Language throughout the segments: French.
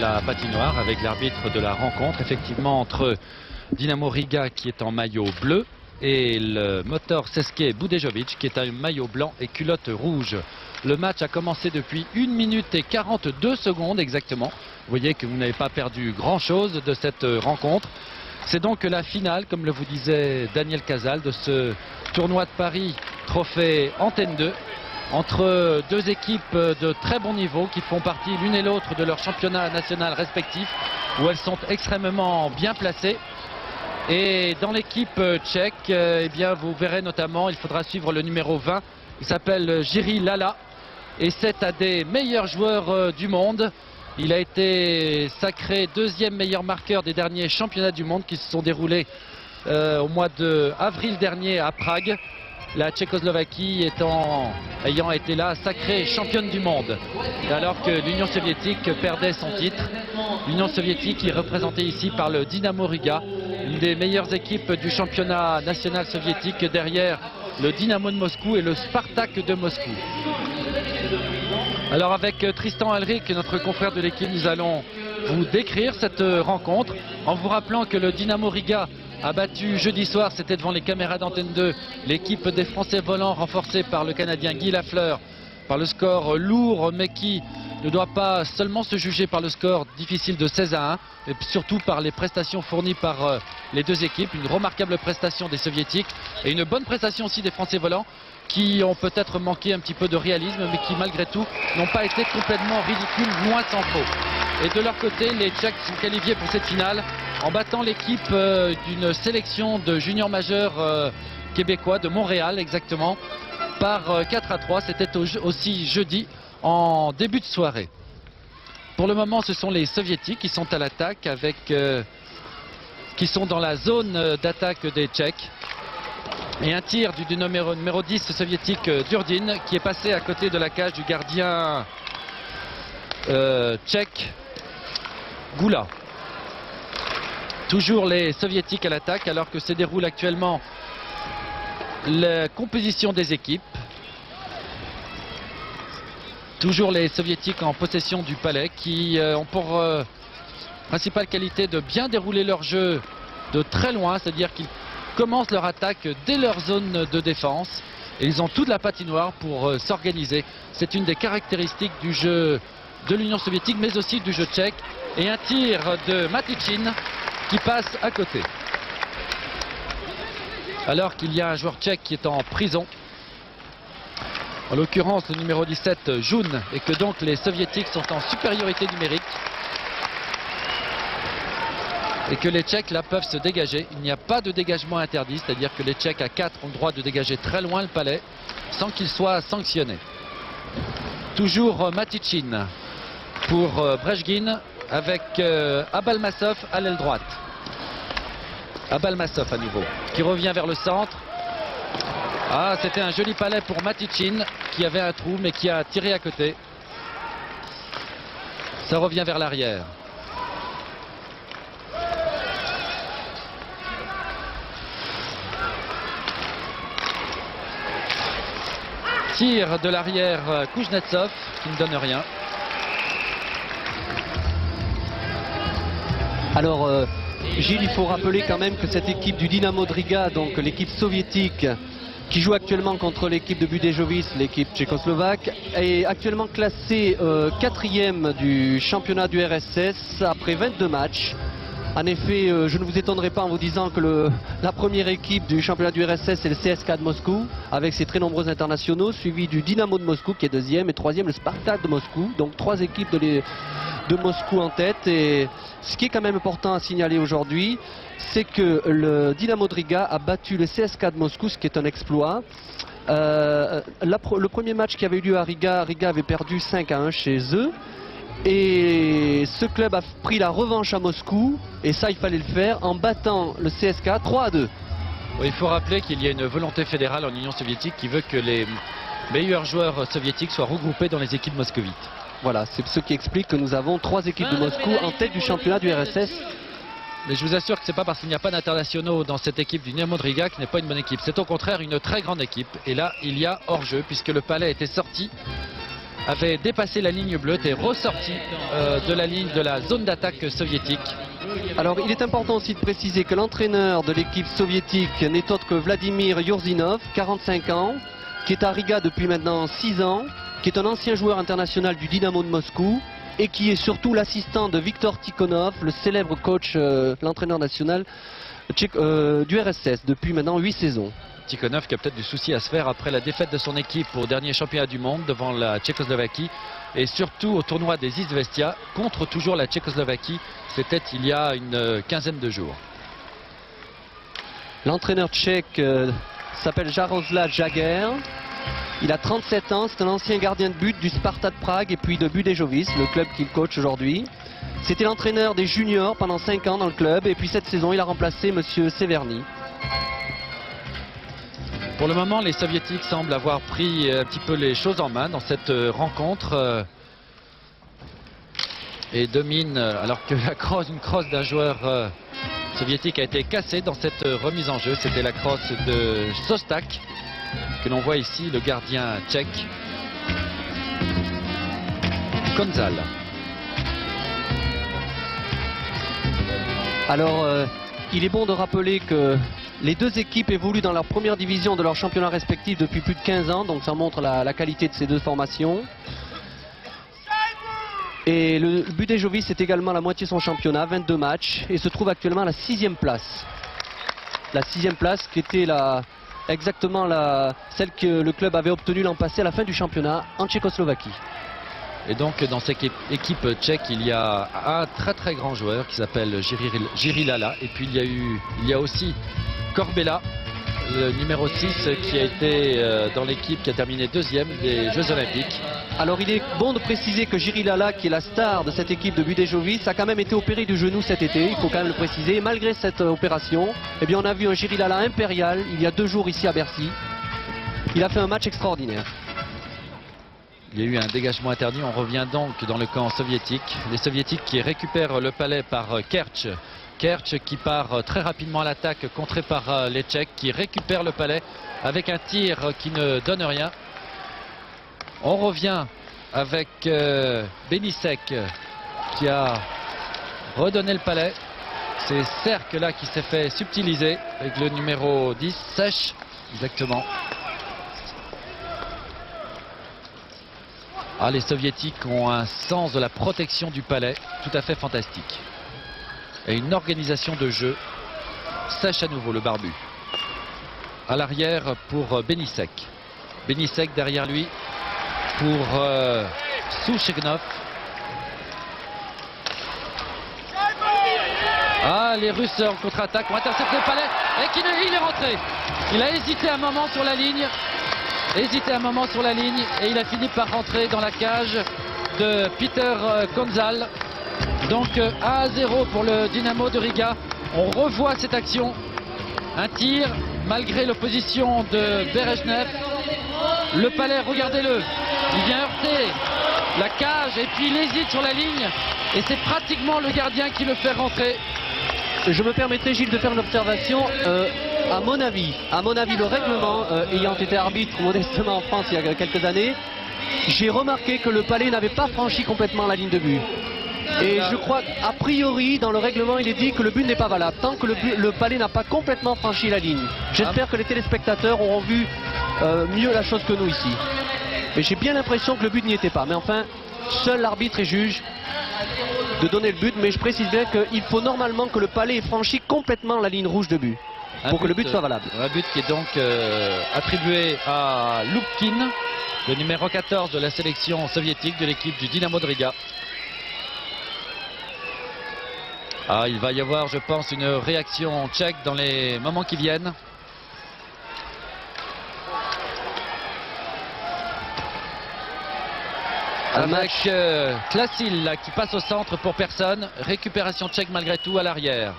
la patinoire avec l'arbitre de la rencontre, effectivement entre Dinamo Riga qui est en maillot bleu et le Motor Ceske Budejovic qui est en maillot blanc et culotte rouge. Le match a commencé depuis 1 minute et 42 secondes exactement. Vous voyez que vous n'avez pas perdu grand chose de cette rencontre. C'est donc la finale, comme le vous disait Daniel Casal, de ce tournoi de Paris Trophée Antenne 2 entre deux équipes de très bon niveau qui font partie l'une et l'autre de leur championnat national respectif où elles sont extrêmement bien placées. Et dans l'équipe tchèque, eh bien, vous verrez notamment, il faudra suivre le numéro 20, il s'appelle Jiří Lala et c'est un des meilleurs joueurs du monde. Il a été sacré 2e meilleur marqueur des derniers championnats du monde qui se sont déroulés au mois d'avril dernier à Prague. La Tchécoslovaquie ayant été là sacrée championne du monde. Alors que l'Union soviétique perdait son titre. L'Union soviétique est représentée ici par le Dinamo Riga, une des meilleures équipes du championnat national soviétique derrière le Dynamo de Moscou et le Spartak de Moscou. Alors avec Tristan Alric, notre confrère de l'équipe, nous allons vous décrire cette rencontre en vous rappelant que le Dinamo Riga a battu jeudi soir, c'était devant les caméras d'Antenne 2, l'équipe des Français volants renforcée par le Canadien Guy Lafleur par le score lourd mais qui ne doit pas seulement se juger par le score difficile de 16-1 et surtout par les prestations fournies par les deux équipes. Une remarquable prestation des Soviétiques et une bonne prestation aussi des Français volants qui ont peut-être manqué un petit peu de réalisme mais qui malgré tout n'ont pas été complètement ridicules, loin s'en faut. Et de leur côté, les Tchèques sont qualifiés pour cette finale en battant l'équipe d'une sélection de juniors majeurs québécois de Montréal exactement par 4-3. C'était aussi jeudi en début de soirée. Pour le moment, ce sont les Soviétiques qui sont à l'attaque qui sont dans la zone d'attaque des Tchèques. Et un tir du numéro 10 soviétique Durdin qui est passé à côté de la cage du gardien tchèque Goula. Toujours les Soviétiques à l'attaque alors que se déroule actuellement la composition des équipes. Toujours les Soviétiques en possession du palais qui ont pour principale qualité de bien dérouler leur jeu de très loin, c'est-à-dire qu'ils commencent leur attaque dès leur zone de défense et ils ont toute la patinoire pour s'organiser. C'est une des caractéristiques du jeu de l'Union soviétique mais aussi du jeu tchèque. Et un tir de Matichin qui passe à côté. Alors qu'il y a un joueur tchèque qui est en prison. En l'occurrence le numéro 17 Jun et que donc les Soviétiques sont en supériorité numérique. Et que les Tchèques là peuvent se dégager. Il n'y a pas de dégagement interdit, c'est-à-dire que les Tchèques à 4 ont le droit de dégager très loin le palais sans qu'ils soient sanctionnés. Toujours Matichin pour Brejgin avec Abalmasov à l'aile droite. Abalmasov à nouveau qui revient vers le centre. Ah, c'était un joli palais pour Matichin qui avait un trou mais qui a tiré à côté. Ça revient vers l'arrière. Tir de l'arrière Kuznetsov qui ne donne rien. Alors Gilles, il faut rappeler quand même que cette équipe du Dinamo de Riga, donc l'équipe soviétique qui joue actuellement contre l'équipe de Budejovic, l'équipe tchécoslovaque, est actuellement classée 4e du championnat du RSS après 22 matchs. En effet, je ne vous étonnerai pas en vous disant que la première équipe du championnat du RSS c'est le CSKA de Moscou avec ses très nombreux internationaux, suivi du Dynamo de Moscou qui est 2e et 3e le Spartak de Moscou. Donc 3 équipes de Moscou en tête. Et ce qui est quand même important à signaler aujourd'hui, c'est que le Dinamo de Riga a battu le CSKA de Moscou, ce qui est un exploit. Le premier match qui avait eu lieu à Riga, Riga avait perdu 5-1 chez eux. Et ce club a pris la revanche à Moscou, et ça il fallait le faire en battant le CSKA 3-2. Il faut rappeler qu'il y a une volonté fédérale en Union soviétique qui veut que les meilleurs joueurs soviétiques soient regroupés dans les équipes moscovites. Voilà, c'est ce qui explique que nous avons 3 équipes de Moscou en tête du championnat du RSS. Mais je vous assure que ce n'est pas parce qu'il n'y a pas d'internationaux dans cette équipe du Dinamo de Riga que ce n'est pas une bonne équipe. C'est au contraire une très grande équipe. Et là, il y a hors-jeu puisque le palais était sorti avait dépassé la ligne bleue, était ressorti de la ligne de la zone d'attaque soviétique. Alors il est important aussi de préciser que l'entraîneur de l'équipe soviétique n'est autre que Vladimir Yurzinov, 45 ans, qui est à Riga depuis maintenant 6 ans, qui est un ancien joueur international du Dynamo de Moscou et qui est surtout l'assistant de Viktor Tikhonov, le célèbre coach, l'entraîneur national du RSS depuis maintenant 8 saisons. Tikhonov qui a peut-être du souci à se faire après la défaite de son équipe au dernier championnat du monde devant la Tchécoslovaquie et surtout au tournoi des Izvestia contre toujours la Tchécoslovaquie. C'était il y a une quinzaine de jours. L'entraîneur tchèque s'appelle Jaroslav Jager. Il a 37 ans, c'est un ancien gardien de but du Sparta de Prague et puis de Budejovic, le club qu'il coach aujourd'hui. C'était l'entraîneur des juniors pendant 5 ans dans le club et puis cette saison il a remplacé monsieur Severny. Pour le moment, les Soviétiques semblent avoir pris un petit peu les choses en main dans cette rencontre et dominent, alors que une crosse d'un joueur soviétique a été cassée dans cette remise en jeu. C'était la crosse de Sostak que l'on voit ici, le gardien tchèque Konzal. Alors, il est bon de rappeler que les deux équipes évoluent dans leur première division de leur championnat respectif depuis plus de 15 ans, donc ça montre la qualité de ces deux formations. Et le Budejovic est également la moitié de son championnat, 22 matchs, et se trouve actuellement à la 6e place. La 6e place qui était exactement celle que le club avait obtenue l'an passé à la fin du championnat en Tchécoslovaquie. Et donc dans cette équipe tchèque, il y a un très grand joueur qui s'appelle Jiří Lala. Et puis il y a aussi Korbela, le numéro 6 qui a été dans l'équipe qui a terminé 2e des Jeux Olympiques. Alors il est bon de préciser que Jiří Lala, qui est la star de cette équipe de Budejovic, a quand même été opéré du genou cet été, il faut quand même le préciser. Et malgré cette opération, eh bien on a vu un Jiří Lala impérial il y a 2 jours ici à Bercy. Il a fait un match extraordinaire. Il y a eu un dégagement interdit, on revient donc dans le camp soviétique. Les soviétiques qui récupèrent le palais par Kerch. Kerch qui part très rapidement à l'attaque, contré par les Tchèques qui récupèrent le palais avec un tir qui ne donne rien. On revient avec Benisek qui a redonné le palais. C'est Serk là qui s'est fait subtiliser avec le numéro 10, Sèche, exactement. Ah, les Soviétiques ont un sens de la protection du palais tout à fait fantastique. Et une organisation de jeu. Sèche à nouveau le barbu. À l'arrière pour Benisek. Benisek derrière lui pour Souchegnov. Ah, les Russes en contre-attaque ont intercepté le palais et il est rentré. Il a hésité un moment sur la ligne. Et il a fini par rentrer dans la cage de Peter Konzal. Donc 1-0 pour le Dynamo de Riga. On revoit cette action. Un tir malgré l'opposition de Berezhnev. Le palais, regardez-le. Il vient heurter la cage et puis il hésite sur la ligne. Et c'est pratiquement le gardien qui le fait rentrer. Je me permettrai, Gilles, de faire une observation. À mon avis, le règlement, ayant été arbitre modestement en France il y a quelques années, j'ai remarqué que le palais n'avait pas franchi complètement la ligne de but. Et je crois qu'a priori, dans le règlement, il est dit que le but n'est pas valable tant que le palais n'a pas complètement franchi la ligne. J'espère que les téléspectateurs auront vu mieux la chose que nous ici. Et j'ai bien l'impression que le but n'y était pas. Mais enfin, seul l'arbitre est juge de donner le but. Mais je précise bien qu'il faut normalement que le palais ait franchi complètement la ligne rouge de but. Pour que le but soit valable. Un but qui est donc attribué à Lubkin, le numéro 14 de la sélection soviétique de l'équipe du Dynamo de Riga. Ah, il va y avoir, je pense, une réaction tchèque dans les moments qui viennent. Avec Klasil là, qui passe au centre pour personne. Récupération tchèque malgré tout à l'arrière.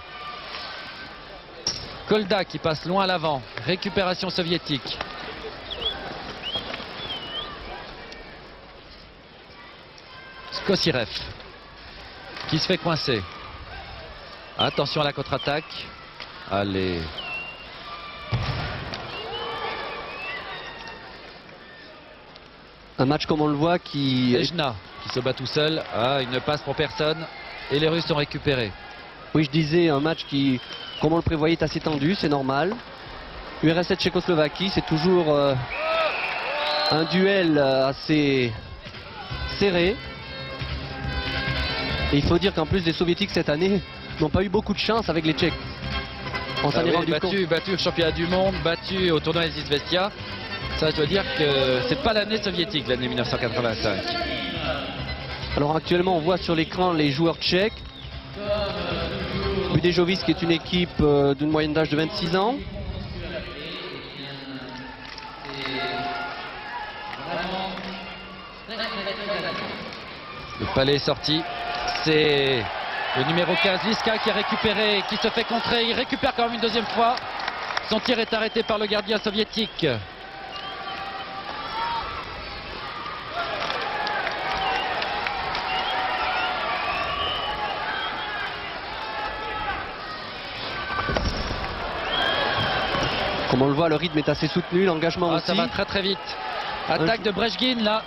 Kolda qui passe loin à l'avant. Récupération soviétique. Skosirev qui se fait coincer. Attention à la contre-attaque. Allez. Un match comme on le voit qui... Ejna qui se bat tout seul. Ah, il ne passe pour personne. Et les Russes sont récupérés. Oui, je disais, un match qui, comme on le prévoyait, est assez tendu, c'est normal. URSS Tchécoslovaquie, c'est toujours un duel assez serré. Et il faut dire qu'en plus les Soviétiques cette année n'ont pas eu beaucoup de chance avec les Tchèques. On s'en est rendu compte. Battu au championnat du monde, battu au tournoi des Izvestia. Ça, je dois dire que c'est pas l'année soviétique, l'année 1985. Alors actuellement, on voit sur l'écran les joueurs tchèques. Budějovice qui est une équipe d'une moyenne d'âge de 26 ans. Le palais est sorti. C'est le numéro 15, Liska, qui est récupéré, qui se fait contrer. Il récupère quand même une deuxième fois. Son tir est arrêté par le gardien soviétique. Comme on le voit, le rythme est assez soutenu, l'engagement aussi. Ça va très très vite. Attaque de Brejgin là.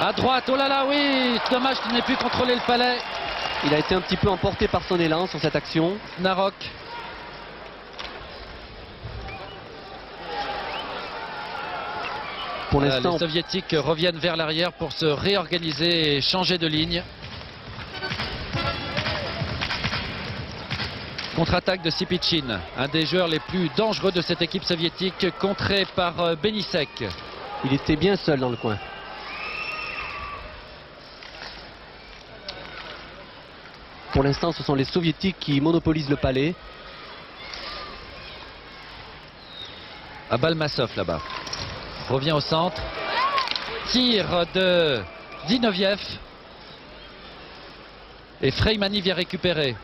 À droite, oh là là, oui. Dommage qu'il n'ait pu contrôler le palais. Il a été un petit peu emporté par son élan sur cette action. Narok. Pour l'instant, les Soviétiques reviennent vers l'arrière pour se réorganiser et changer de ligne. Contre-attaque de Sipichin, un des joueurs les plus dangereux de cette équipe soviétique, contré par Benisek. Il était bien seul dans le coin. Pour l'instant, ce sont les Soviétiques qui monopolisent le palais. Balmassov là-bas. Revient au centre. Tir de Zinoviev. Et Freymani vient récupérer.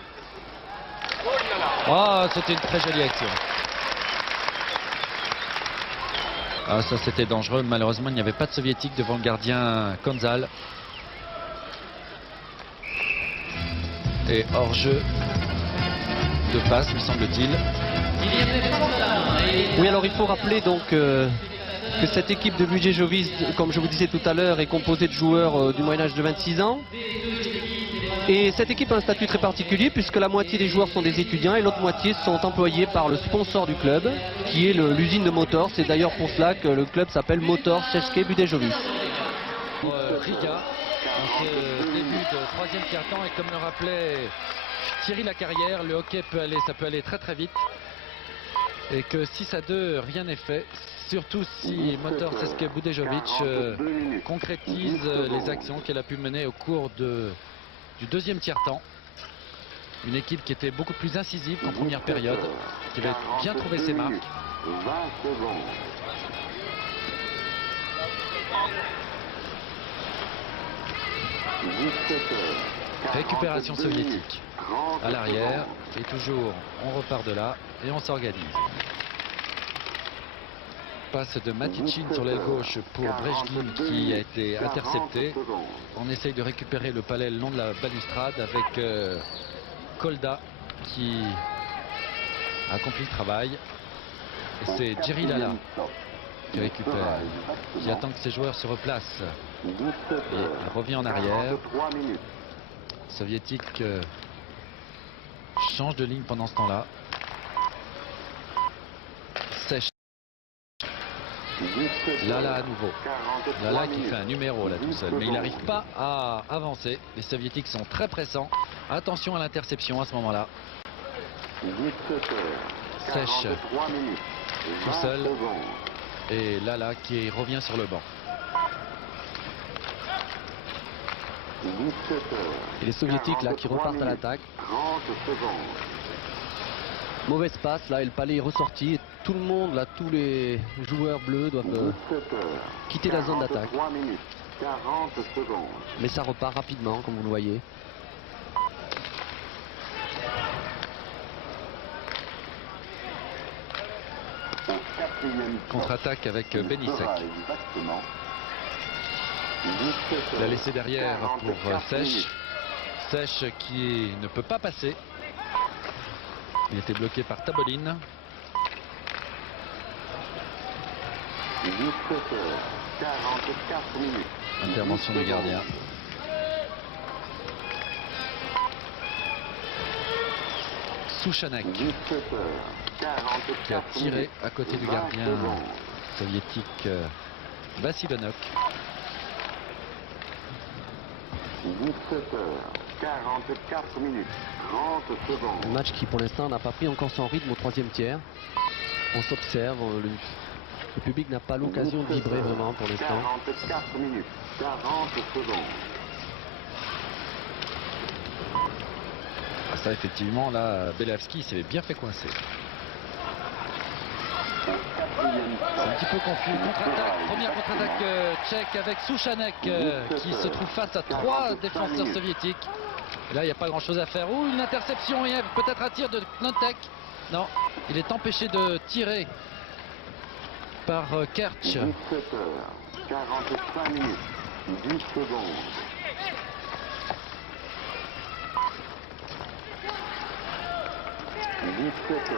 Oh, c'était une très jolie action. Ah, ça c'était dangereux. Malheureusement, il n'y avait pas de soviétique devant le gardien Konzal. Et hors-jeu de passe, me semble-t-il. Oui, alors il faut rappeler donc que cette équipe de Budějovice, comme je vous disais tout à l'heure, est composée de joueurs du moyen âge de 26 ans. Et cette équipe a un statut très particulier puisque la moitié des joueurs sont des étudiants et l'autre moitié sont employés par le sponsor du club, qui est l'usine de Motor. C'est d'ailleurs pour cela que le club s'appelle Motor CSKA Budějovice. Riga, en ce début de troisième quart-temps, et comme le rappelait Thierry Lacarrière, le hockey ça peut aller très très vite. Et que 6-2, rien n'est fait, surtout si Motor CSKA Budějovice concrétise les actions qu'elle a pu mener au cours du deuxième tiers-temps. Une équipe qui était beaucoup plus incisive qu'en première période, qui avait bien trouvé ses marques. Récupération soviétique à l'arrière, et toujours on repart de là et on s'organise. Passe de Matichin sur l'aile gauche pour Brejgin qui a été intercepté. On essaye de récupérer le palais le long de la balustrade avec Kolda qui a accompli le travail. Et c'est Jerry Lala qui récupère, qui attend que ses joueurs se replacent. Et il revient en arrière. Soviétique change de ligne pendant ce temps-là. Sèche. Lala à nouveau. Lala qui fait un numéro là tout seul. Mais il n'arrive pas à avancer. Les Soviétiques sont très pressants. Attention à l'interception à ce moment-là. Sèche tout seul. Et Lala qui revient sur le banc. Et les Soviétiques là qui repartent à l'attaque. Mauvaise passe là et le palais est ressorti. Et tout le monde là, tous les joueurs bleus doivent quitter la zone d'attaque. Mais ça repart rapidement comme vous le voyez. Contre-attaque avec Benisek. Il a laissé derrière pour Sèche. Sèche qui ne peut pas passer. Il était bloqué par Taboline. 44 minutes. Intervention du gardien. Souchanek qui a tiré à côté du gardien soviétique Vassilenok. 17h44 minutes. 30 secondes. Un match qui pour l'instant n'a pas pris encore son rythme au troisième tiers. On s'observe, le public n'a pas l'occasion de vibrer vraiment pour l'instant. 44 minutes. 40 secondes. Ah, ça effectivement là, Belavski s'est bien fait coincer. C'est un petit peu confus. Contre-attaque, première contre-attaque tchèque avec Souchanek qui se trouve face à 3 défenseurs soviétiques. Et là, il n'y a pas grand-chose à faire. Ou une interception et peut-être un tir de Knotek. Non, il est empêché de tirer par Kerch. 17h45 minutes. 10 secondes.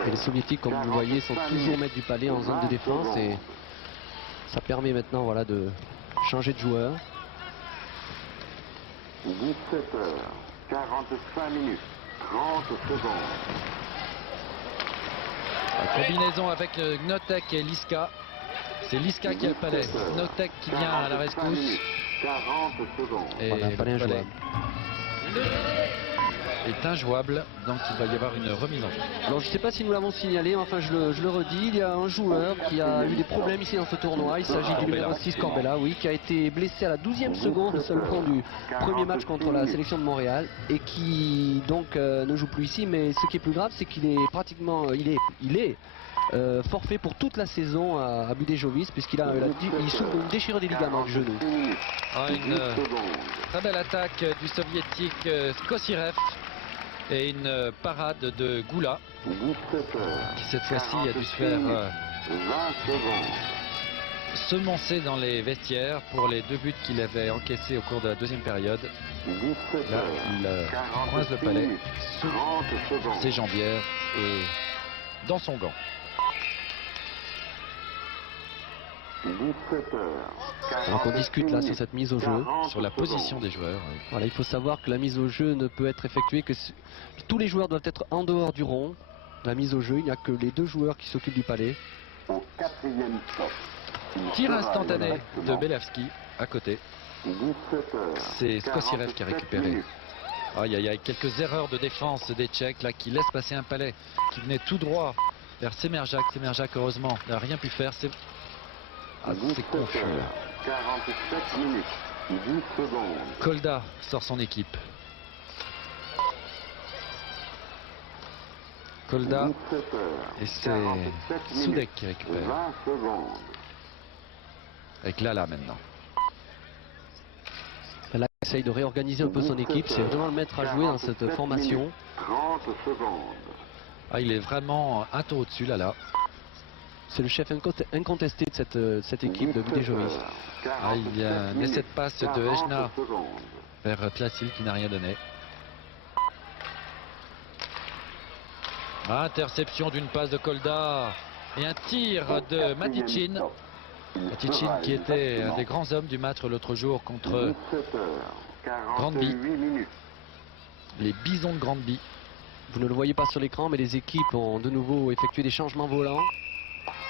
Et les soviétiques, comme vous le voyez, sont toujours maîtres du palais en zone de défense et ça permet maintenant voilà, de changer de joueur. 17h45 minutes. 30 secondes. La combinaison avec Knotek et Liska. C'est Liska qui a le palais. Knotek qui vient à la rescousse. 40 secondes. Et Voilà, le palais palais injouable. est injouable. Donc il va y avoir une remise en jeu. Alors je ne sais pas si nous l'avons signalé, mais enfin je le redis, il y a un joueur qui a eu des problèmes ici dans ce tournoi. Il s'agit du numéro 6 Corbella, oui, qui a été blessé à la 12e seconde seulement du premier match contre la sélection de Montréal et qui donc ne joue plus ici. Mais ce qui est plus grave, c'est qu'il est pratiquement, forfait pour toute la saison à Budejovic puisqu'il il souffre d'une déchirure des ligaments du genou. Ah, une très belle attaque du soviétique Skosirev et une parade de Goula qui cette fois-ci a dû se faire 20 secondes. semoncer dans les vestiaires pour les 2 buts qu'il avait encaissés au cours de la deuxième période. Là, il coince le palais sous 30 secondes. ses jambières et dans son gant. 17h. Alors qu'on discute là sur cette mise au jeu. Sur la position des joueurs. Voilà, il faut savoir que la mise au jeu ne peut être effectuée que tous les joueurs doivent être en dehors du rond. La mise au jeu, il n'y a que les 2 joueurs qui s'occupent du palais. Au 4e stop. Tir instantané de Belavski à côté. 17h. C'est Skosirev qui a récupéré. Aïe aïe aïe, quelques erreurs de défense des Tchèques là qui laissent passer un palais qui venait tout droit vers Semeržak. Semeržak heureusement n'a rien pu faire. C'est confus là. 47 minutes. 10 secondes. Kolda sort son équipe. Kolda 17h. et c'est Soudek qui récupère. 20 secondes. Avec Lala maintenant. Là, il essaye de réorganiser un peu son équipe. C'est vraiment le maître à jouer dans cette formation. 30 secondes. Ah, il est vraiment un tour au-dessus Lala. C'est le chef incontesté de cette équipe de Budejovic. Ah, il y a un essai de passe de Ejna vers Tlasil qui n'a rien donné. Interception d'une passe de Kolda et un tir de Matichin. Matichin qui était un des grands hommes du match l'autre jour contre 17h. Grandby. 48 minutes. Les Bisons de Grandby. Vous ne le voyez pas sur l'écran, mais les équipes ont de nouveau effectué des changements volants.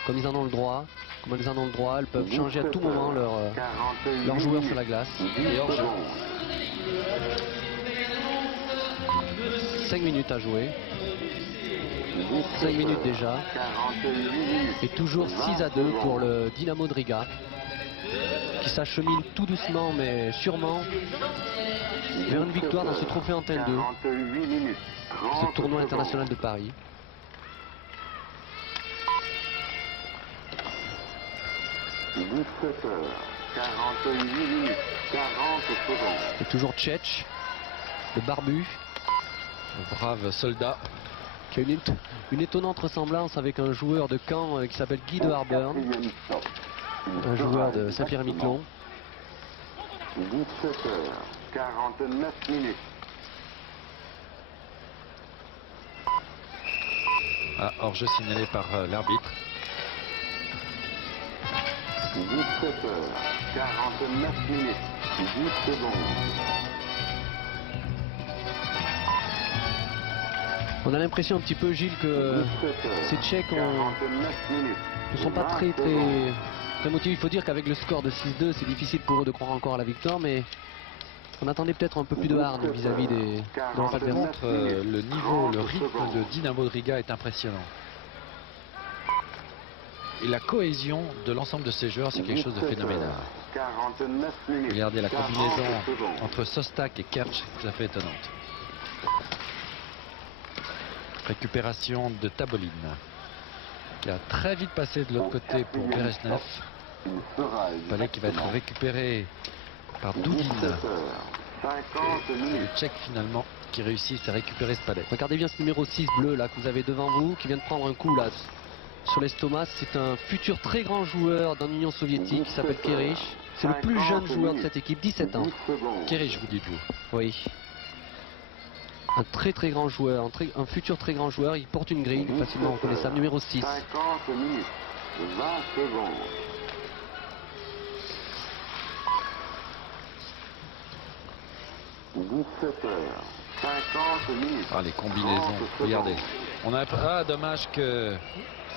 Comme ils en ont le droit. Comme elles en ont le droit, elles peuvent changer à tout moment leur joueur sur la glace. Et hors jeu. 5 minutes à jouer. 5 minutes déjà. 48 minutes. Et toujours 6-2 pour le Dynamo de Riga. Qui s'achemine tout doucement mais sûrement vers une victoire dans ce trophée Antenne 2. 48 minutes. Ce tournoi international de Paris. h 48 minutes. 40 secondes. Et toujours Tchetch, le barbu, Le brave soldat. qui a une étonnante ressemblance avec un joueur de Caen qui s'appelle Guy de Harburn, Quatrième stop. un joueur de Saint-Pierre-et-Miquelon. 17h. 49 minutes. Hors-jeu signalé par l'arbitre. 17 heures, 49 minutes, 10 secondes. On a l'impression un petit peu, Gilles, que 17 heures, ces Tchèques 49 minutes, ne sont pas 20 très secondes. motivés. Il faut dire qu'avec le score de 6-2, c'est difficile pour eux de croire encore à la victoire, mais on attendait peut-être un peu plus de hargne vis-à-vis de leurs adversaires. Montre le niveau, le rythme de Dynamo de Riga est impressionnant. Et la cohésion de l'ensemble de ces joueurs, c'est quelque chose de 17 phénoménal. heures, 49 minutes, Regardez la 40 combinaison secondes. entre Sostak et Kerch, tout à fait étonnante. Récupération de Taboline, qui a très vite passé de l'autre côté pour Beresnev. Il sera Palais qui va être exactement récupéré par 17 Doudine. heures, 50 C'est le minutes. Tchèque finalement qui réussit à récupérer ce palais. Regardez bien ce numéro 6 bleu là que vous avez devant vous, qui vient de prendre un coup là sur l'estomac. C'est un futur très grand joueur dans l'Union soviétique qui s'appelle Kerich. C'est le plus jeune joueur de cette équipe, 17 ans. 10 secondes. Kerich, vous dites-vous. Oui. Un très grand joueur, un futur très grand joueur. Il porte une grille, facilement reconnaissable. Numéro 6. 50 minutes, 20 secondes. « 17 heures, 50 minutes. Ah, les combinaisons, 30 regardez. secondes. On a... Ah, dommage que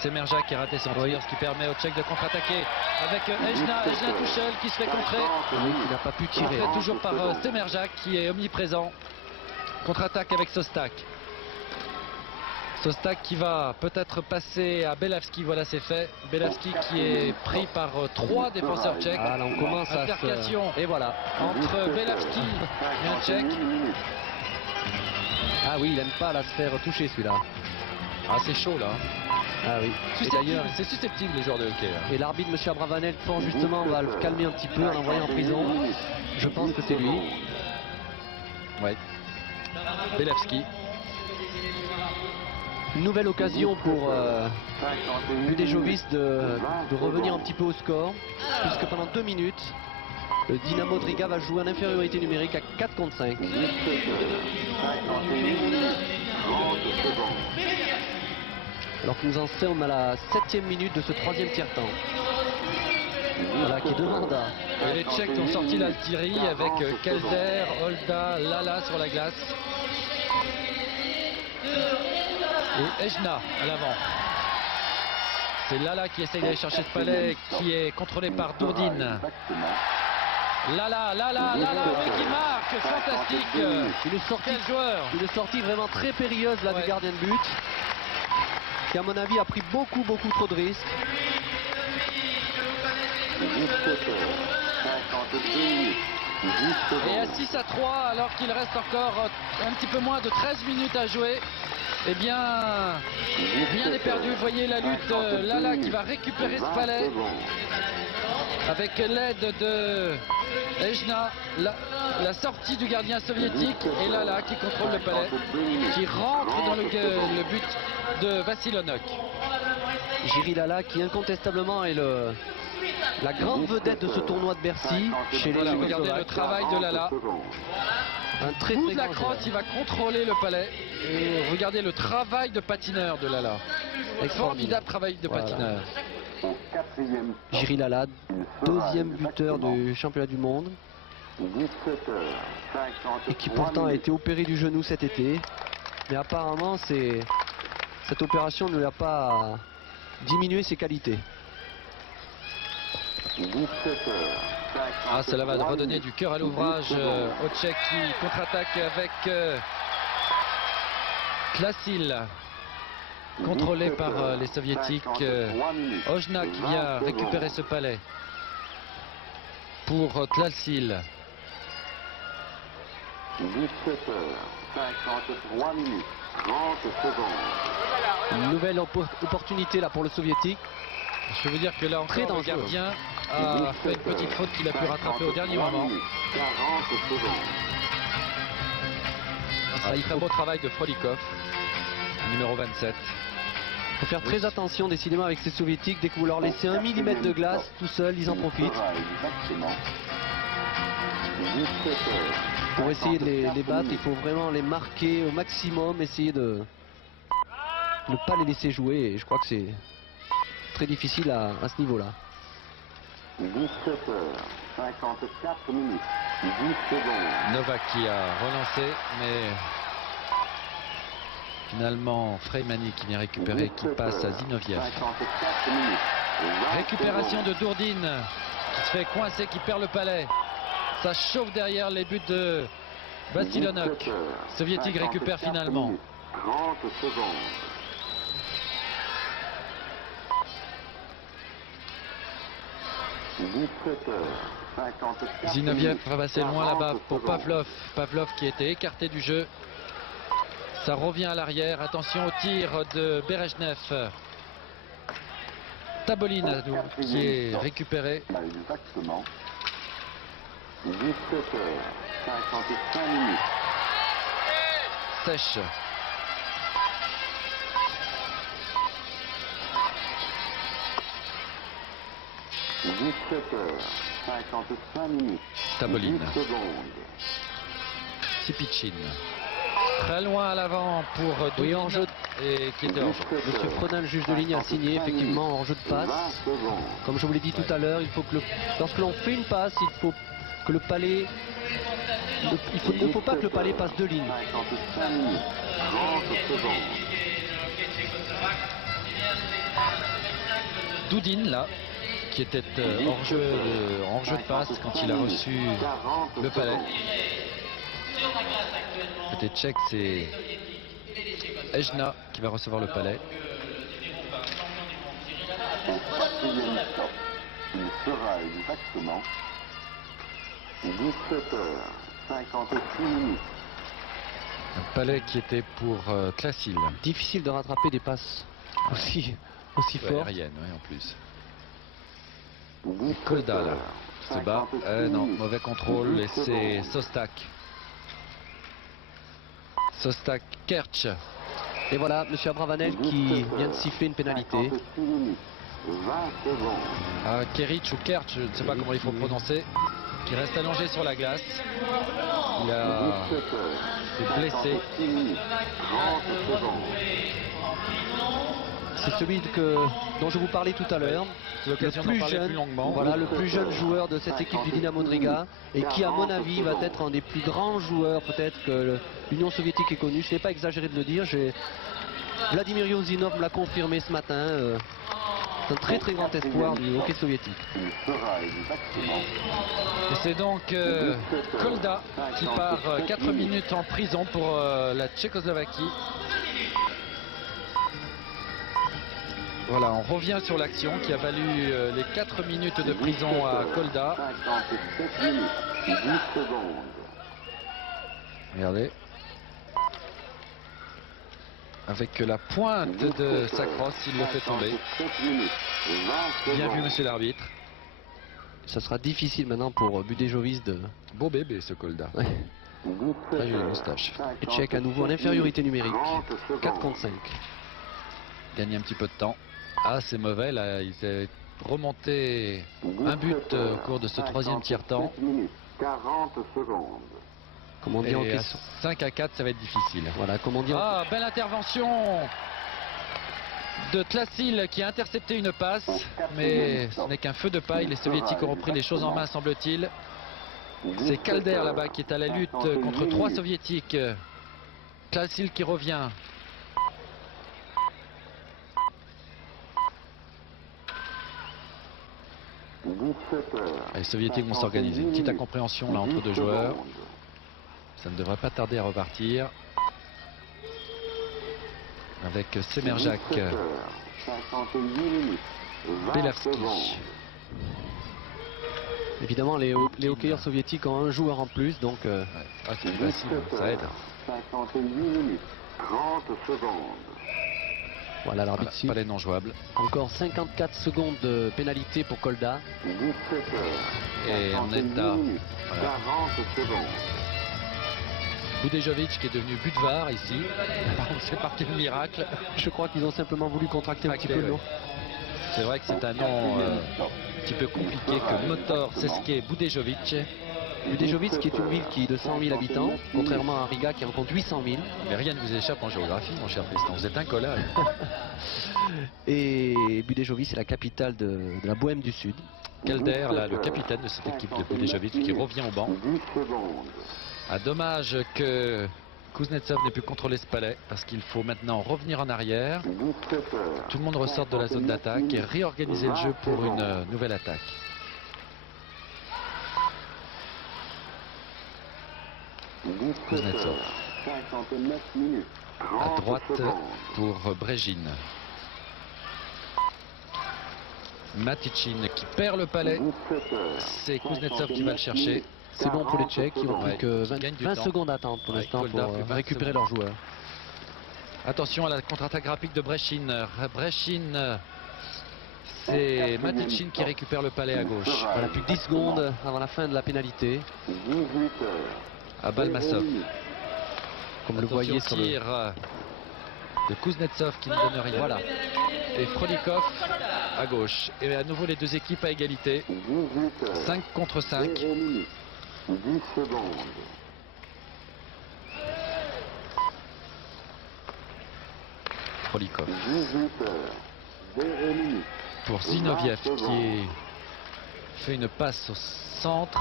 Semerja qui a raté son tir, ce qui permet aux Tchèques de contre-attaquer avec Ejna Tuchel qui se fait contrer. 50 Oui, minutes. il n'a pas pu tirer. Fait toujours par Semerja qui est omniprésent. Contre-attaque avec Sostak. Sostak qui va peut-être passer à Belavski, voilà c'est fait. Belavski qui est pris par 3 défenseurs tchèques. Ah, là on commence à Altercation. se... Et voilà. Entre Belavski et un Tchèque. 51 minutes. Ah oui, il aime pas la se faire toucher celui-là. Ah, c'est chaud là. Ah oui. Et Susceptible, d'ailleurs, c'est susceptible les joueurs de hockey. Là. et l'arbitre, M. Abravanel, fort justement, va le calmer un petit peu en l'envoyant en prison. Je pense que c'est lui. Ouais. Belavski. Une nouvelle occasion pour 51 Budejovic de minutes. revenir un petit peu au score, puisque pendant 2 minutes, le Dynamo de Riga va jouer en infériorité numérique à 4 contre 5. 17 heures, 51 minutes, 30 secondes. Alors que nous en sommes à la 7e minute de ce 3e tiers-temps. Voilà, qui demande à... Et les Tchèques ont sorti l'Altiri avec Kelzer, Holda, Lala sur la glace. Et Ejna à l'avant. C'est Lala qui essaye d'aller chercher ce palais qui est contrôlé par Dourdine. Lala, mais qui marque, fantastique. Une sortie, Quel joueur. une sortie vraiment très périlleuse là Ouais. du gardien de but, qui à mon avis a pris beaucoup trop de risques. 17 heures, 52 minutes, 10 Et à secondes. 6-3 alors qu'il reste encore un petit peu moins de 13 minutes à jouer. Eh bien, rien n'est perdu. Vous voyez la lutte. Lala qui va récupérer ce palais avec l'aide de Ejna. La sortie du gardien soviétique et Lala qui contrôle le palais, qui rentre dans le but de Vassilonok. Jiri Lala qui incontestablement est la grande vedette de ce tournoi de Bercy chez les Voilà, regardez le Tchécoslovaques. travail de Lala. Un très Bout de la grand crosse, joueur. il va contrôler le palais. Et regardez le travail de patineur de Lala. Formidable travail de Voilà. patineur. Au quatrième temps, Jiri Lala, il sera 2e buteur exactement du championnat du monde, 17 heures, 53 et qui pourtant a minutes. été opéré du genou cet été. Mais apparemment, cette opération ne lui a pas diminué ses qualités. 17 heures, Ah, cela va 53 redonner minutes, du cœur à l'ouvrage 10 secondes. au Tchèque qui contre-attaque avec Klasil, contrôlé 17 par heures, les Soviétiques. 53 minutes, Ojna qui 20 vient récupérer ce secondes. palais pour Tlalsil. 17 heures, 53 minutes, 30 secondes. Une nouvelle opportunité là pour le soviétique. Je veux dire que là Très encore le dangereux. gardien a fait une petite faute qu'il a pu rattraper au dernier 53 moment. minutes, 40 secondes. Un très beau travail de Frolikov, numéro 27. Il faut faire très attention décidément avec ces soviétiques. Dès que vous leur laissez 1 millimètre de glace tout seul, ils en profitent Il sera exactement 17 heures, pour essayer de les 54 battre. Il minutes. faut vraiment les marquer au maximum, essayer de ne pas les laisser jouer. Et je crois que c'est très difficile à ce niveau-là. 17h54 minutes, 10 secondes. Novak qui a relancé, mais finalement Freymani qui vient récupérer, qui passe à Zinoviev. 54 minutes, 20 Récupération de secondes. Dourdine qui se fait coincer, qui perd le palais. Ça chauffe derrière les buts de Vasilonok. 17h, Soviétique récupère 54 finalement. minutes, 30 secondes. Zinoviev va passer loin là-bas pour Pavlov. Pavlov qui était écarté du jeu. Ça revient à l'arrière. Attention au tir de Berejnev. Taboline qui est récupéré. Exactement. 17h55 minutes. Sèche. – 17h55 minutes. Taboline. 10 secondes. Sipichin. Très loin à l'avant pour Oui, Doudine en jeu. et qui était hors jeu. Monsieur Frodin, le juge de ligne, a signé effectivement en jeu de 20 passe. secondes. Comme je vous l'ai dit tout à l'heure, il faut que lorsque l'on fait une passe, il faut que le palais, il ne faut pas que le palais passe deux lignes. 55 minutes. 30 secondes. Doudine là, qui était hors jeu de passe quand il a reçu 40 le palais. secondes. Côté tchèque, c'est Ejna qui va recevoir le palais. Au quatrième stop, il sera exactement 17h56 minutes. Un palais qui était pour Klassil. Difficile de rattraper des passes aussi fortes. Aérienne, oui, en plus. Kolda là, se bat. Non, mauvais contrôle et c'est Sostak. Sostak Kerch. Et voilà, monsieur Abravanel qui vient de siffler une pénalité. 56 minutes. 20 secondes. Keric ou Kerch, je ne sais pas comment il faut prononcer, qui reste allongé sur la glace. Il a été blessé. 56 minutes. 30 secondes. C'est celui dont je vous parlais tout à l'heure. C'est l'occasion d'en parler plus longuement. Voilà, le plus jeune joueur de cette équipe du Dynamo de Riga et qui, à mon avis, va être un des plus grands joueurs peut-être que l'Union soviétique ait connu. Ce n'est pas exagéré de le dire. Vladimir Yozinov me l'a confirmé ce matin. C'est un très très grand espoir du hockey soviétique. Il sera exactement Et c'est donc Kolda qui part 4 minutes en prison pour la Tchécoslovaquie. Voilà, on revient sur l'action qui a valu les 4 minutes de prison à Kolda. 57 minutes. 10 secondes. Regardez. Avec la pointe de sa crosse, il le fait tomber. 57 minutes. 20 Bien vu, secondes. monsieur l'arbitre. Ça sera difficile maintenant pour Budejovic de... Beau bébé, ce Kolda. Ouais. Très jolie moustache. Et Tchèque à nouveau en infériorité numérique. 30 4 contre 5. Gagner un petit peu de temps. Ah, c'est mauvais, là. Il s'est remonté un but au cours de ce troisième tiers-temps. 57 minutes. 40 secondes. Comme on dit en Et à question. 5 à 4, ça va être difficile. Voilà, comme on dit en... Ah, belle intervention de Klassil qui a intercepté une passe, mais ce n'est qu'un feu de paille. Les soviétiques ont repris les choses en main, semble-t-il. C'est Calder là-bas qui est à la lutte contre 3 soviétiques. Klassil qui revient. Les soviétiques vont s'organiser. Une petite incompréhension là entre deux joueurs. Ça ne devrait pas tarder à repartir. Avec Semerjak, 58 minutes. 20 Belerski. secondes. Évidemment, les hockeyeurs soviétiques ont un joueur en plus, donc... Ouais. Ah, c'est plus facile, ça aide. 58 minutes. 30 secondes. Voilà l'arbitre Voilà, suit. palais non jouable. Encore 54 secondes de pénalité pour Kolda. 17h. Et on est à- voilà. 40 secondes. Budejovic qui est devenu Budvar ici. On ne sait pas quel miracle. Je crois qu'ils ont simplement voulu contracter un petit peu le nom. C'est vrai que c'est un nom un petit peu compliqué que Motor Seske Budejovic. Budejovic qui est une ville de 100 000 habitants, contrairement à Riga qui en compte 800 000. Mais rien ne vous échappe en géographie, mon cher Tristan. Vous êtes incollable. Et Budejovic est la capitale de la Bohème du Sud. Calder, là, le capitaine de cette équipe de Budejovic qui revient au banc. 10 secondes. Ah, dommage que Kuznetsov n'ait pu contrôler ce palais parce qu'il faut maintenant revenir en arrière. 17 heures. Tout le monde ressort de la zone d'attaque et réorganiser le jeu pour une nouvelle attaque. Kuznetsov. 59 minutes. À 30 droite secondes. pour Brejin. Matichin qui perd le palais. 17 heures. C'est Kuznetsov qui va le chercher. C'est bon pour les Tchèques qui n'ont plus Ouais, que qui 20, gagnent du 20 temps. secondes à attendre pour Ouais, l'instant Kolda pour plus 20 récupérer secondes. leurs joueurs. Attention à la contre-attaque rapide de Brechin. Brechin, c'est Matichin qui récupère le palais à gauche. Voilà, plus que 10 secondes avant la fin de la pénalité. 18 heures. À Balmasov. Comme le voyez sur le... tir de Kuznetsov qui ne donne rien. Voilà. Et Frolikov à gauche. Et à nouveau les deux équipes à égalité. 18 heures. 5 contre 5. 0 minutes. 10 secondes. Frolikov. 18 heures. 0 minutes. Pour Zinoviev qui fait une passe au centre.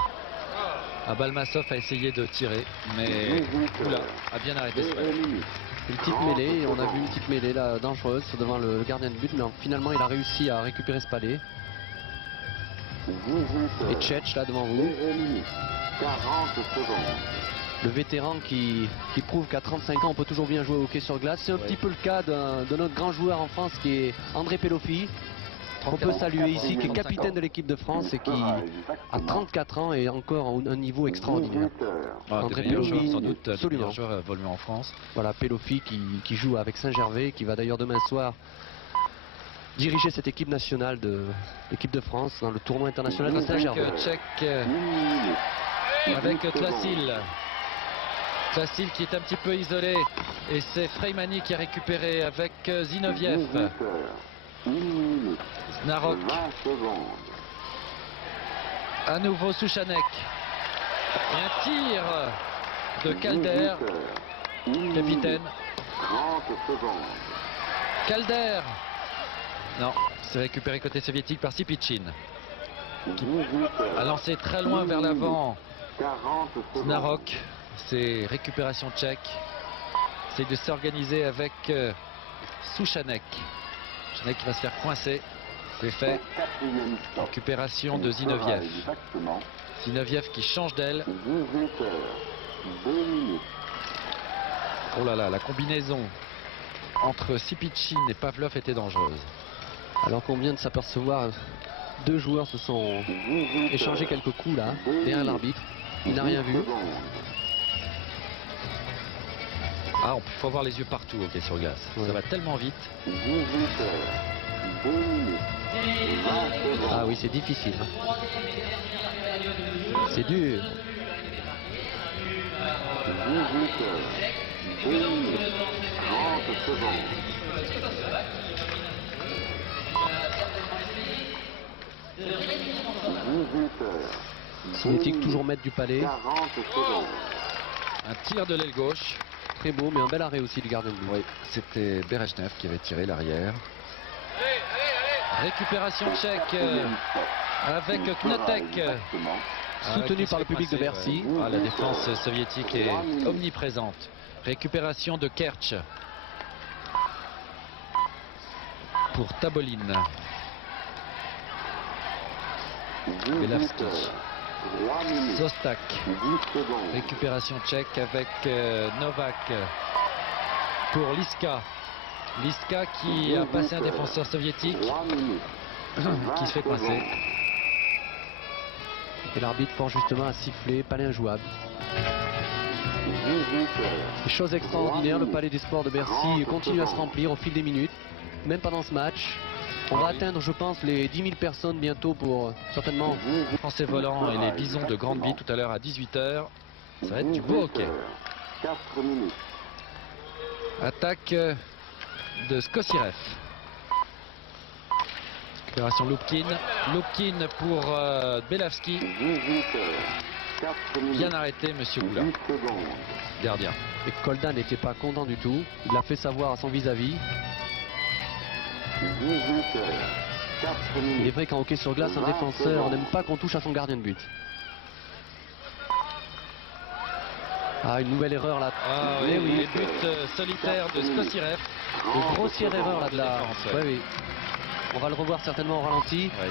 Balmasov a essayé de tirer, mais Oula a bien arrêté ce 0 palais. minutes. Une petite mêlée, et on a vu une petite mêlée là, dangereuse devant le gardien de but, mais finalement il a réussi à récupérer ce palais. 18 heures. Et Tchetch là devant vous, 0 minutes. 40 secondes. le vétéran qui prouve qu'à 35 ans on peut toujours bien jouer au hockey sur glace. C'est un petit peu le cas de notre grand joueur en France qui est André Pelofi, qu'on peut saluer ici, qui est capitaine de l'équipe de France et qui a 34 ans et encore à un niveau extraordinaire. 18 heures. Des André meilleurs Pelofi, joueurs, sans doute, des absolument. meilleurs joueurs évoluant en France. Voilà, Pelofi qui joue avec Saint-Gervais, qui va d'ailleurs demain soir diriger cette équipe nationale de l'équipe de France dans le tournoi international de Saint-Gervais. Tchèque 1 minute. avec 10 secondes. Tlasil. Tlasil qui est un petit peu isolé. Et c'est Freymani qui a récupéré avec Zinoviev. 18 heures. 1 minute. Snarok 20 secondes. à nouveau Souchanek. Et un tir de 18 Calder, heures. 1 minute. capitaine. 30 secondes. Calder. Non, c'est récupéré côté soviétique par Sipichin. 18 heures. A lancé très loin vers l'avant 40 secondes. Snarok. C'est récupération tchèque. C'est de s'organiser avec Souchanek. Souchanek qui va se faire coincer. C'est fait. Quatrième stop. Récupération de Zinoviev. Exactement. Zinoviev qui change d'aile. 18 heures. 2 minutes. Oh là là, la combinaison entre Sipichin et Pavlov était dangereuse. Alors qu'on vient de s'apercevoir, deux joueurs se sont 18 échangés heures. quelques coups là, 2 derrière minutes. l'arbitre. Il n'a rien 10 vu. secondes. Ah, il faut avoir les yeux partout au hockey sur glace. Ouais. Ça va tellement vite. 18 heures. 2 minutes. 20 secondes. Ah oui, c'est difficile. hein. C'est dur. 18 heures. 2 minutes. 30 secondes. Soviétique toujours maître du palais. 40 secondes. Un tir de l'aile gauche. Très beau, mais un bel arrêt aussi du gardien de but. Oui, c'était Bereshnev qui avait tiré l'arrière. Récupération tchèque avec Knotek. Exactement. Soutenu par le public de Bercy. Ah, la défense soviétique est omniprésente. Récupération de Kerch. Pour Tabolin. Belavski. 3 minutes. Sostak. 10 secondes. Récupération tchèque avec Novak. Pour Liska. Liska qui a passé un défenseur soviétique 3 minutes. qui se fait coincer. Et l'arbitre fort justement à siffler, palais injouable. 18 heures. Chose extraordinaire, le palais des sports de Bercy continue à se remplir au fil des minutes, même pendant ce match. On va atteindre, je pense, les 10 000 personnes bientôt pour certainement. Français volant et les Bisons de Grande-Vie tout à l'heure à 18 h. Ça va être du beau hockey. 4 minutes. Attaque de Skosirev. Récupération Loupkin. Loupkin pour Belavski. 18 heures. 4 minutes. Bien arrêté, monsieur Goula, 10 secondes. gardien. Et Kolda n'était pas content du tout. Il l'a fait savoir à son vis-à-vis. 18 heures. 4 Il est minutes. vrai qu'en hockey sur glace, un défenseur n'aime pas qu'on touche à son gardien de but. Ah, une nouvelle erreur là. Ah oui, les buts solitaires de Skosirev. Une grossière erreur là de la défense, Ouais, oui. On va le revoir certainement au ralenti. Ouais.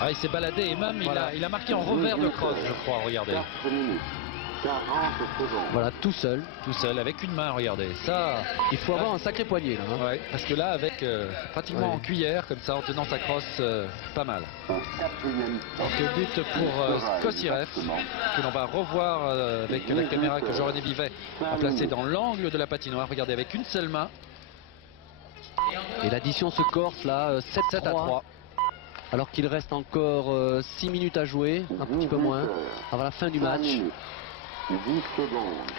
Ah, il s'est baladé et même Voilà. il a marqué en revers de crosse, je crois, regardez. 4 minutes. 40 secondes. Voilà, tout seul. Tout seul, avec une main, regardez. Ça, Il faut avoir un sacré poignet là. hein. ouais, parce que là, avec pratiquement Ouais. en cuillère, comme ça, en tenant sa crosse, pas mal. Au 4e stop. Donc but pour Skosirev, que l'on va revoir avec la caméra que Jean-René Bivet a placée dans l'angle de la patinoire. Regardez, avec une seule main, Et l'addition se corse là, 7 7 à 3. Alors qu'il reste encore 6 minutes à jouer, un petit peu moins, avant la fin du 5 match. minutes. 10 secondes.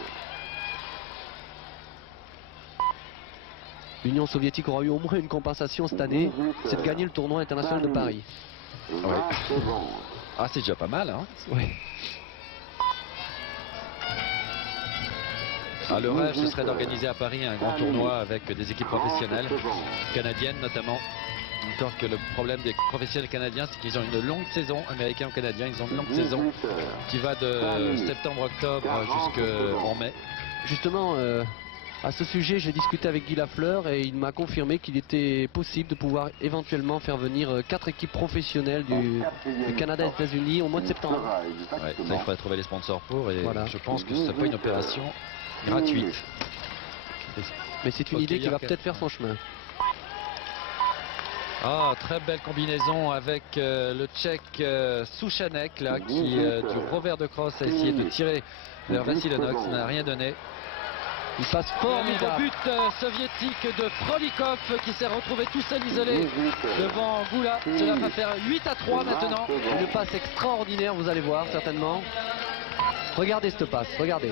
L'Union soviétique aura eu au moins une compensation cette année, c'est de gagner le tournoi international de Paris. 20 secondes. Ah, c'est déjà pas mal, hein. Ouais. Ah, le rêve, ce serait d'organiser à Paris un grand tournoi avec des équipes 30 professionnelles, secondes. canadiennes notamment. Encore que le problème des professionnels canadiens, c'est qu'ils ont une longue saison, américains ou canadiens, ils ont une longue saison 18 heures. qui va de septembre-octobre jusqu'en mai. Justement, à ce sujet, j'ai discuté avec Guy Lafleur et il m'a confirmé qu'il était possible de pouvoir éventuellement faire venir 4 équipes professionnelles du Canada et des États-Unis au mois de septembre. Ouais, ça, il faudrait trouver les sponsors pour et Voilà. je pense que ce serait pas une opération gratuite. Mais c'est une Ok, idée qui va Yarka. peut-être faire son chemin. Ah, très belle combinaison avec le Tchèque Souchanek là, qui du revers de crosse a essayé de tirer vers Vassilenok, ça n'a rien donné. Il passe Au formidable. but soviétique de Frolikov qui s'est retrouvé tout seul isolé 18 heures. devant Goula. Cela va faire 8 à 3 maintenant. Une passe extraordinaire, vous allez voir certainement. Regardez cette passe, regardez.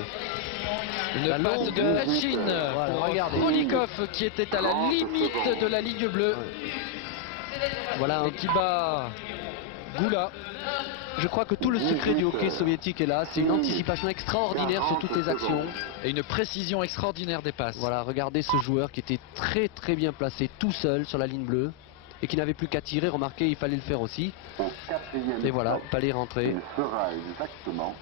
Une La passe longue- de Pachine Voilà, pour regardez. Frolikov qui était à la limite de la ligne bleue Voilà, et qui bat Goula. je crois que tout le secret du hockey soviétique est là. C'est une anticipation extraordinaire sur toutes les actions. Et une précision extraordinaire des passes. Voilà, regardez ce joueur qui était très très bien placé tout seul sur la ligne bleue et qui n'avait plus qu'à tirer. Remarquez, il fallait le faire aussi. Au 4e Et voilà, stop. il fallait rentrer. Il sera exactement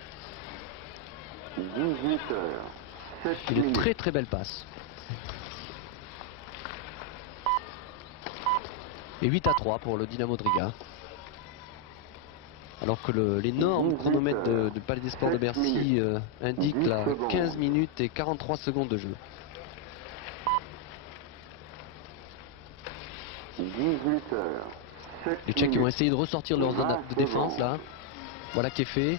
18 heures. 7 Une minutes. très très belle passe. Et 8 à 3 pour le Dynamo de Riga. Alors que l'énorme chronomètre de Palais des Sports de Bercy indique là 15 minutes et 43 secondes de jeu. 18 heures. 7 Les Tchèques qui vont minutes. essayer de ressortir de leur zone de défense là. Voilà qui est fait.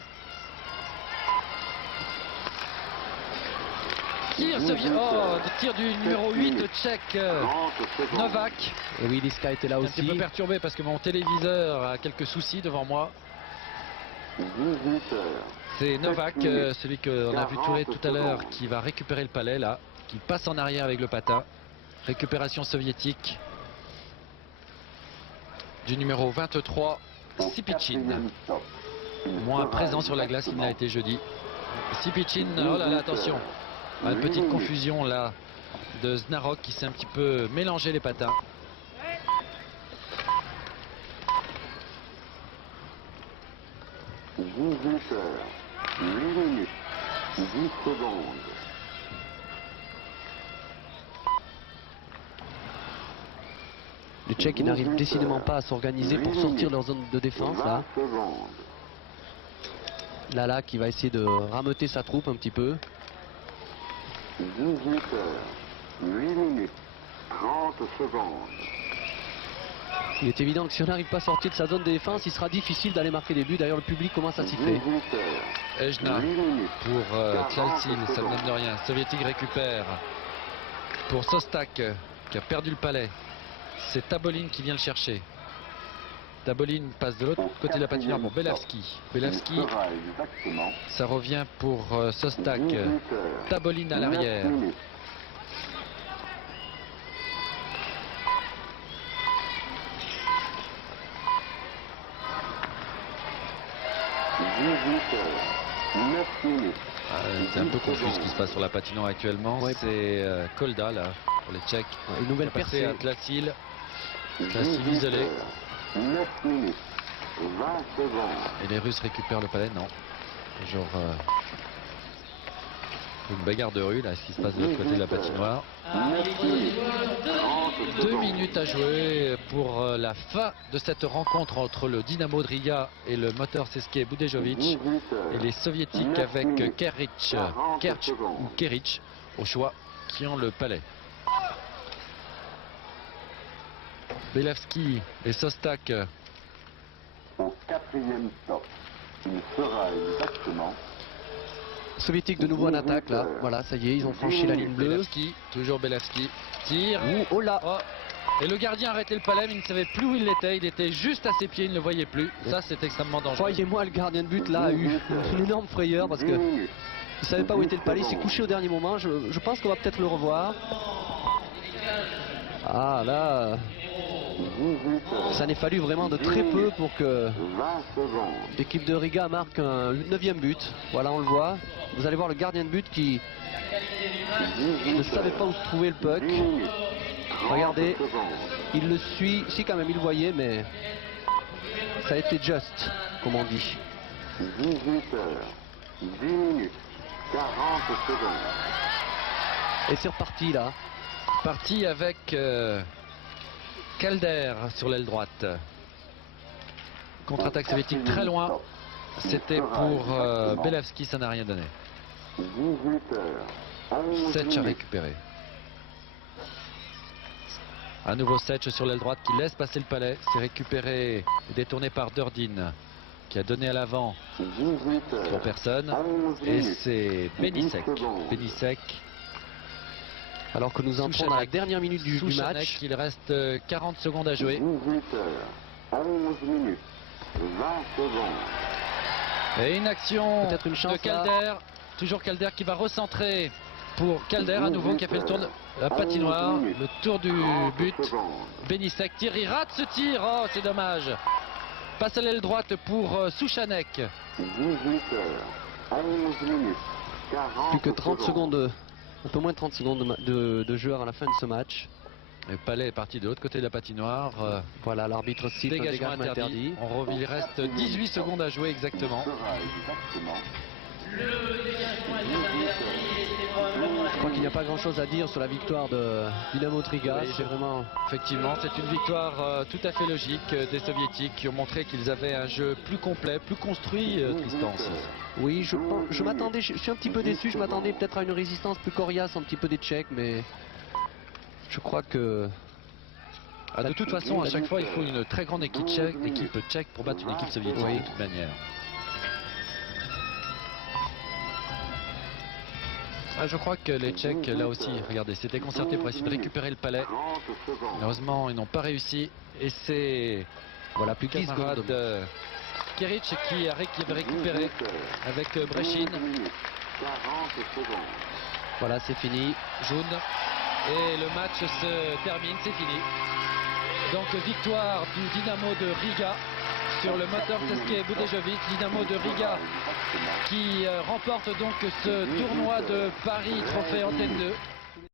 Tir du numéro 8 tchèque 30 secondes. Novak. Et oui, Liska était là Un petit aussi. peu perturbé parce que mon téléviseur a quelques soucis devant moi. 18 heures. C'est Novak, celui qu'on a vu tourner tout à l'heure, qui va récupérer le palais là, qui passe en arrière avec le patin. Récupération soviétique du numéro 23, Au Sipichin. 4e stop. Il Moins sera présent sur la glace qu'il n'a été jeudi. Sipichin, oh là là, attention. Une petite confusion là de Znarok qui s'est un petit peu mélangé les patins. exactement 18 heures. 8 minutes. 10 secondes. Les Tchèques qui n'arrivent décidément pas à s'organiser pour sortir de leur zone de défense là. 20 secondes. Lala qui va essayer de rameuter sa troupe un petit peu. 18 heures. 8 minutes. 30 secondes. Il est évident que si on n'arrive pas à sortir de sa zone de défense, il sera difficile d'aller marquer des buts. D'ailleurs, le public commence à 18 siffler. heures. Ejna 8 minutes. pour Tchalsil, ça ne donne de rien. Soviétique récupère pour Sostak qui a perdu le palais. C'est Tabolin qui vient le chercher. Tabolin passe de l'autre côté de la patinoire pour Belavski. Belavski, Il sera exactement ça revient pour Sostak. 18 heures. Tabolin à l'arrière. 9 minutes. 9 minutes. C'est un peu confus ce qui se passe sur la patinoire actuellement. Ouais. C'est Kolda là, pour les Tchèques. Une nouvelle Passé percée. à Tlaçil. Tlaçil isolé. 9 minutes. 20 secondes. Et les Russes récupèrent le palais. Non. Toujours une bagarre de rue là, ce qui se passe de l'autre côté de la patinoire. 9 minutes. 30 2 secondes. minutes à jouer pour la fin de cette rencontre entre le Dynamo de Riga et le Motor CSKA Budejovic. 18 heures. Et les soviétiques 9 avec minutes. Kerich 40 Kerch secondes. ou Kerich au choix qui ont le palais. Belevski et Sostak Au 4e stop. Il sera exactement Soviétique de nouveau en attaque là. Voilà, ça y est, ils ont franchi la ligne bleue. Belevski, toujours Belevski, tire. Oh là. Oh. Et le gardien a arrêté le palais, mais il ne savait plus où il était. Il était juste à ses pieds, il ne le voyait plus. Ça, c'est extrêmement dangereux. Croyez-moi, le gardien de but là a eu une énorme frayeur parce 10 que minutes. il savait pas où était le palais, il s'est couché au dernier moment. Je pense qu'on va peut-être le revoir. Ah là, 18 heures. ça n'est fallu vraiment de très peu pour que 20 secondes. l'équipe de Riga marque un 9e but. Voilà, on le voit. Vous allez voir le gardien de but qui 18 ne savait pas où se trouvait le puck. 10 minutes. 30 Regardez. secondes. Il le suit, si quand même il le voyait, mais ça a été just, comme on dit. 18 heures. 10 minutes. 40 secondes. Et c'est reparti là. Parti avec Calder sur l'aile droite. Contre-attaque soviétique très loin. C'était pour Belevski, ça n'a rien donné. 18 heures. 11 Setch a minutes. récupéré. À nouveau Setch sur l'aile droite qui laisse passer le palais. C'est récupéré et détourné par Durdin qui a donné à l'avant 18 heures. pour personne. 11 Et minutes. c'est 10 Benisek. secondes. Benisek. Alors que nous entrons dans la Souchanek. dernière minute du Souchanek, match. il reste 40 secondes à jouer. 18 heures. 11 minutes. 20 secondes. Et une action Peut-être une chance, de Calder. Toujours Calder qui va recentrer pour Calder à nouveau qui a fait le tour de la patinoire. Le tour du 30 but. secondes. Benisek tire, il rate ce tir. Oh, c'est dommage. Passe à l'aile droite pour Souchanek. 18 heures. 11 minutes. 40 Plus que 30 secondes, un peu moins de 30 secondes de jeu à la fin de ce match. Le palais est parti de l'autre côté de la patinoire. Voilà, l'arbitre siffle un Dégagement dégagement interdit. interdit. Il reste 18 secondes à jouer exactement. Sera exactement. Je crois qu'il n'y a pas grand chose à dire sur la victoire de Dynamo de Riga. Oui, C'est vraiment. Effectivement, c'est une victoire tout à fait logique des Soviétiques qui ont montré qu'ils avaient un jeu plus complet, plus construit, Tristan aussi. Oui, je m'attendais, je suis un petit peu déçu. Je m'attendais peut-être à une résistance plus coriace, un petit peu des Tchèques, mais je crois que. Ah, de toute façon, à chaque fois, il faut une très grande équipe tchèque pour battre une équipe soviétique Oui. de toute manière. Ah, je crois que les Tchèques, là aussi, regardez, s'étaient concertés pour essayer de récupérer le palais. 30 secondes. Malheureusement, ils n'ont pas réussi. Et c'est Voilà, plus de 10 camarade secondes. Kerich qui avait récupéré 18 heures. avec Brechin. 11 minutes. 40 secondes. Voilà, c'est fini. Jaune. Et le match se termine, c'est fini. Donc victoire du Dynamo de Riga sur le Motor CSKA Budejovic. Dynamo de Riga qui remporte donc ce tournoi de Paris Trophée Antenne 2.